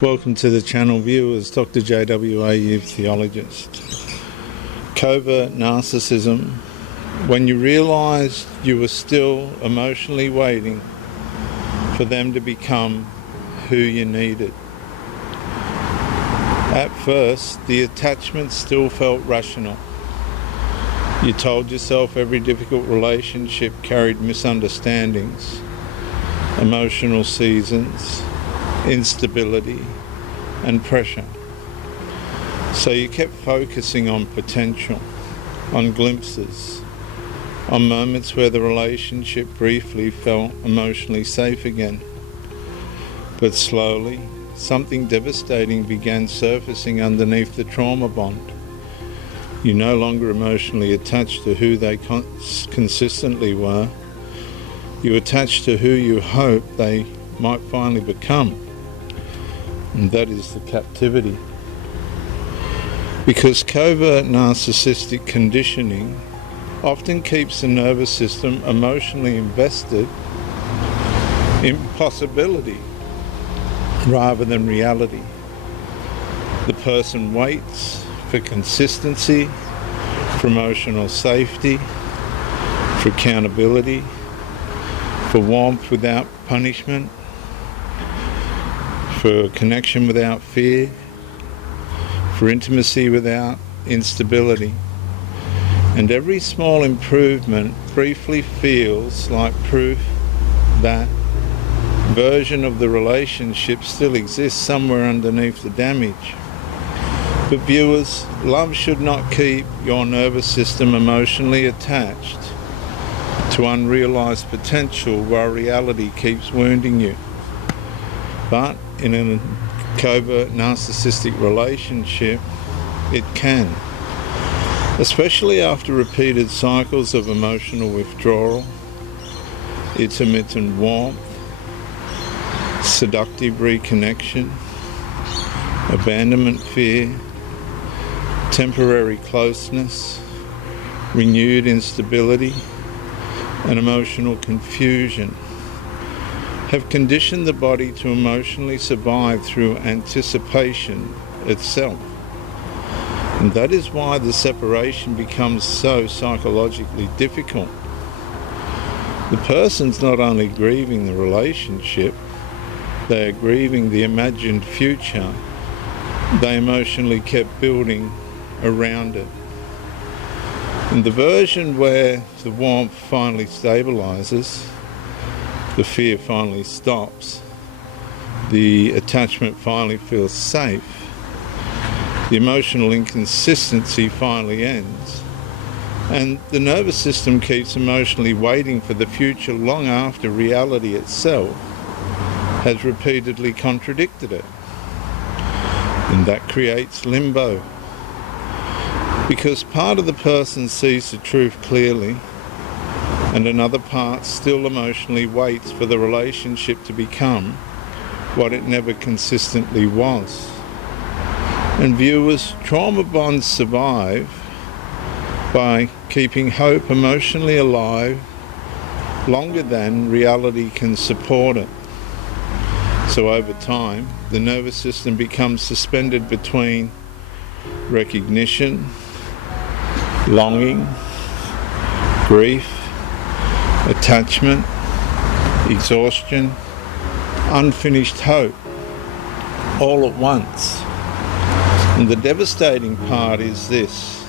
Welcome to the channel, viewers. Dr. JWA, youth theologist. Covert narcissism. When you realised you were still emotionally waiting for them to become who you needed. At first, the attachment still felt rational. You told yourself every difficult relationship carried misunderstandings, emotional seasons, instability and pressure. So you kept focusing on potential, on glimpses, on moments where the relationship briefly felt emotionally safe again. But slowly, something devastating began surfacing underneath the trauma bond. You no longer emotionally attached to who they consistently were. You attached to who you hoped they might finally become. And that is the captivity. Because covert narcissistic conditioning often keeps the nervous system emotionally invested in possibility rather than reality. The person waits for consistency, for emotional safety, for accountability, for warmth without punishment, for connection without fear, for intimacy without instability. And every small improvement briefly feels like proof that version of the relationship still exists somewhere underneath the damage. But viewers, love should not keep your nervous system emotionally attached to unrealised potential while reality keeps wounding you. But in a covert narcissistic relationship, it can. Especially after repeated cycles of emotional withdrawal, intermittent warmth, seductive reconnection, abandonment fear, temporary closeness, renewed instability, and emotional confusion have conditioned the body to emotionally survive through anticipation itself. And that is why the separation becomes so psychologically difficult. The person's not only grieving the relationship, they are grieving the imagined future they emotionally kept building around it. In the version where the warmth finally stabilizes, the fear finally stops, the attachment finally feels safe, the emotional inconsistency finally ends, and the nervous system keeps emotionally waiting for the future long after reality itself has repeatedly contradicted it. And that creates limbo. Because part of the person sees the truth clearly, and another part still emotionally waits for the relationship to become what it never consistently was. And viewers, trauma bonds survive by keeping hope emotionally alive longer than reality can support it. So over time, the nervous system becomes suspended between recognition, longing, grief, attachment, exhaustion, unfinished hope, all at once. And the devastating part is this: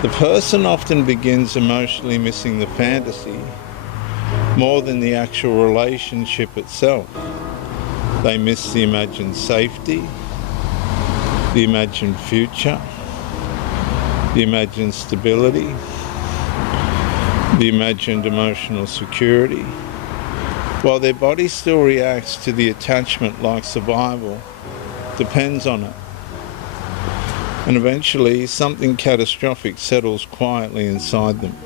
the person often begins emotionally missing the fantasy more than the actual relationship itself. They miss the imagined safety, the imagined future, the imagined stability, the imagined emotional security, while their body still reacts to the attachment like survival depends on it. And eventually something catastrophic settles quietly inside them.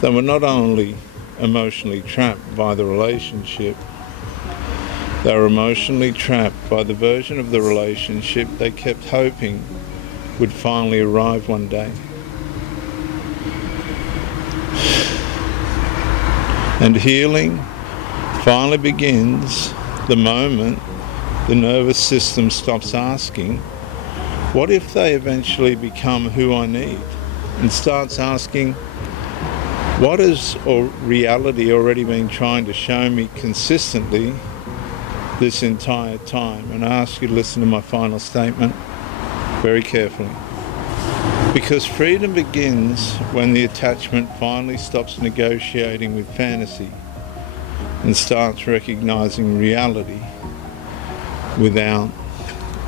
They were not only emotionally trapped by the relationship, they were emotionally trapped by the version of the relationship they kept hoping would finally arrive one day. And healing finally begins the moment the nervous system stops asking, what if they eventually become who I need? And starts asking, what has reality already been trying to show me consistently this entire time? And I ask you to listen to my final statement very carefully. Because freedom begins when the attachment finally stops negotiating with fantasy and starts recognizing reality without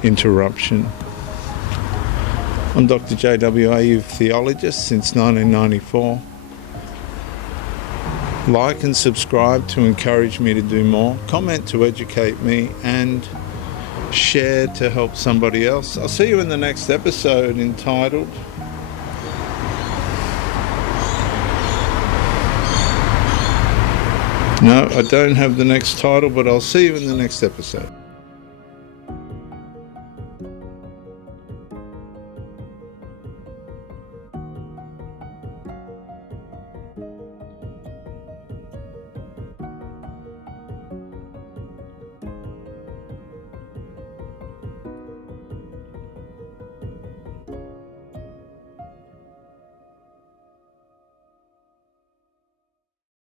interruption. I'm Dr. J.W.A., youth theologist since 1994. Like and subscribe to encourage me to do more. Comment to educate me, and share to help somebody else. I'll see you in the next episode entitled No, I don't have the next title, but I'll see you in the next episode.